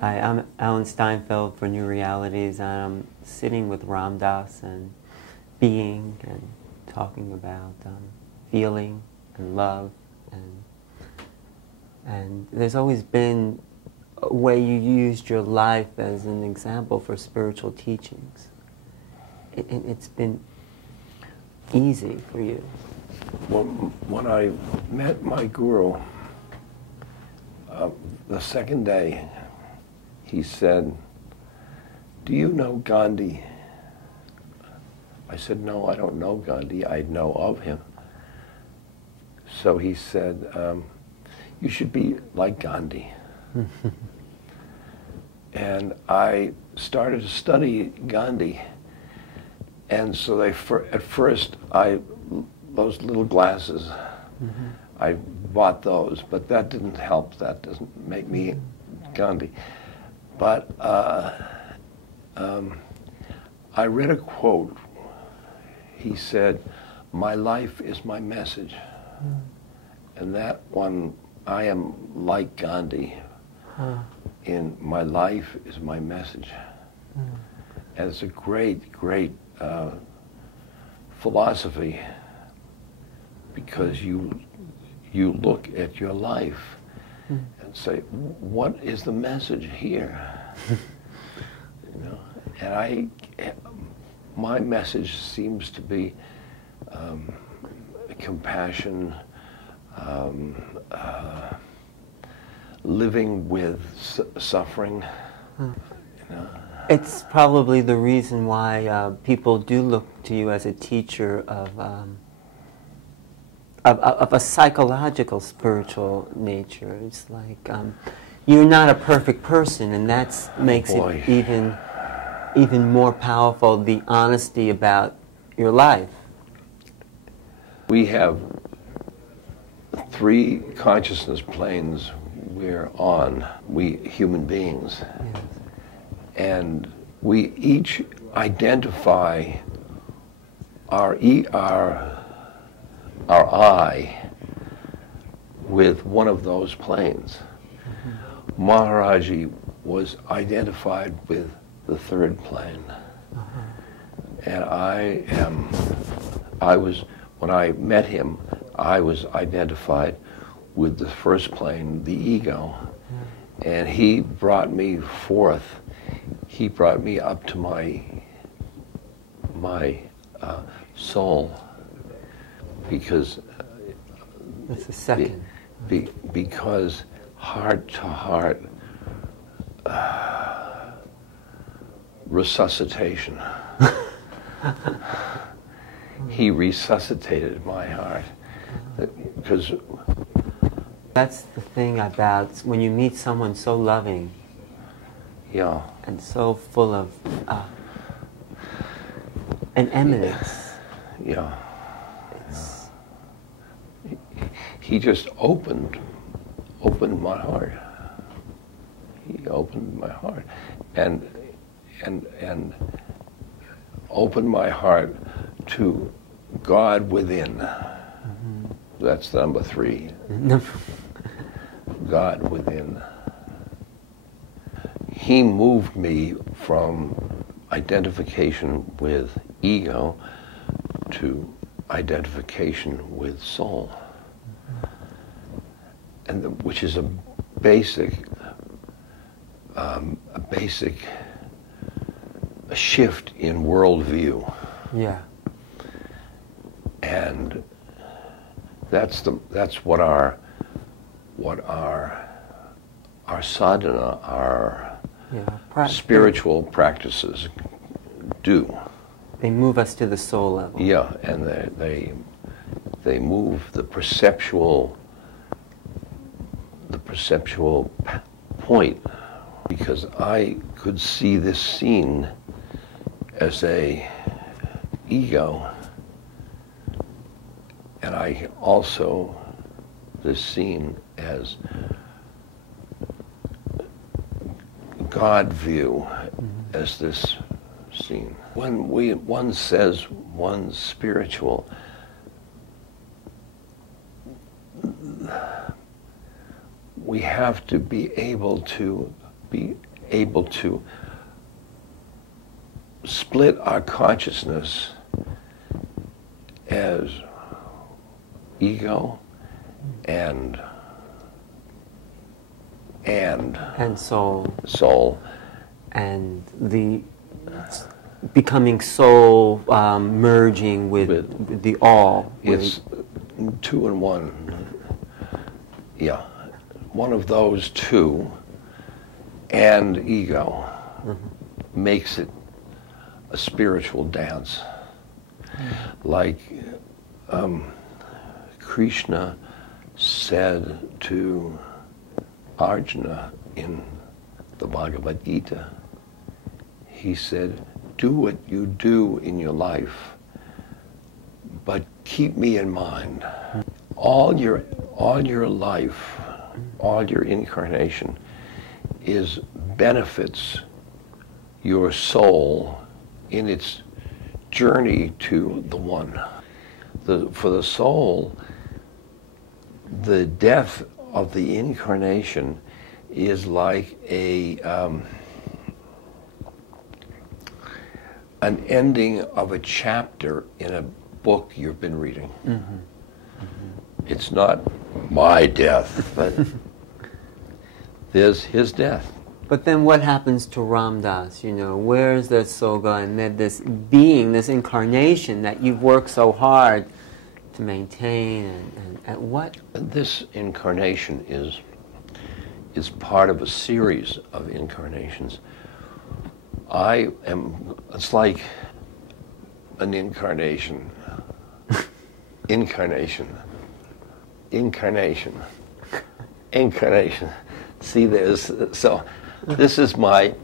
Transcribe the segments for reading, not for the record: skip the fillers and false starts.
Hi, I'm Alan Steinfeld for New Realities, and I'm sitting with Ram Dass and being and talking about feeling and love, and there's always been a way you used your life as an example for spiritual teachings. It's been easy for you. Well, when I met my guru, the second day, he said, "Do you know Gandhi?" I said, "No, I don't know Gandhi. I know of him." So he said, "You should be like Gandhi." And I started to study Gandhi. And so at first, those little glasses, I bought those, but that didn't help. That doesn't make me Gandhi. But I read a quote. He said, "My life is my message." And that one, I am like Gandhi. In my life is my message. And it's a great, great philosophy, because you look at your life and say, what is the message here? You know, and my message seems to be compassion, living with suffering. You know. It's probably the reason why people do look to you as a teacher of a psychological, spiritual nature. It's like you're not a perfect person, and that makes it even more powerful, the honesty about your life. We have 3 consciousness planes we're on, we human beings. Yes. And we each identify our I with one of those planes. Maharaji was identified with the 3rd plane. And when I met him, I was identified with the 1st plane, the ego. And he brought me forth. He brought me up to my soul, because that's the 2nd. Because heart to heart resuscitation. He resuscitated my heart, because that's the thing about when you meet someone so loving. Yeah. And so full of an eminence. Yeah. He just opened my heart. He opened my heart, and opened my heart to God within. That's number 3. God within. He moved me from identification with ego to identification with soul, and which is a basic shift in worldview. Yeah. And that's what our sadhana, our spiritual practices do. They move us to the soul level. Yeah, and they move the perceptual point, because I could see this scene as a ego, and I also this scene as God view, as this scene. When one says one's spiritual, we have to be able to be able to split our consciousness as ego and soul, and the becoming soul merging with the all. It's two in one. Yeah, one of those two and ego makes it a spiritual dance. Like Krishna said to Arjuna in the Bhagavad Gita, he said, do what you do in your life, but keep me in mind. All your life, all your incarnation is benefits your soul in its journey to the one. For the soul, the death of the incarnation is like an ending of a chapter in a book you've been reading. It's not my death, but there's his death. But then what happens to Ram Dass? You know, where is that soul gone? That this being, this incarnation that you've worked so hard to maintain, and what? This incarnation is part of a series of incarnations. It's like an incarnation. Incarnation. See, this is my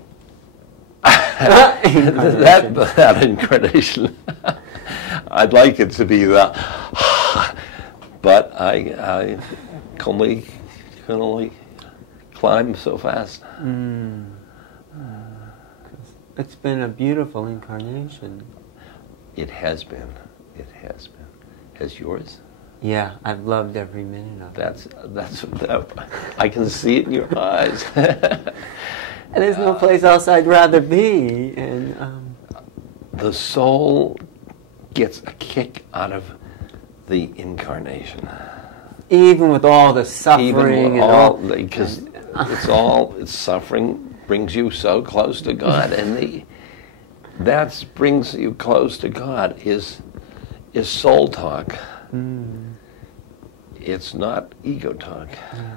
that incarnation. I'd like it to be that, but I can only climb so fast. It's been a beautiful incarnation. It has been. It has been. Has yours? Yeah, I've loved every minute of it. That's I can see it in your eyes. And there's no place else I'd rather be. And the soul gets a kick out of the incarnation. Even with all the suffering because it's suffering brings you so close to God, and that brings you close to God is soul talk. It's not ego talk. Yeah.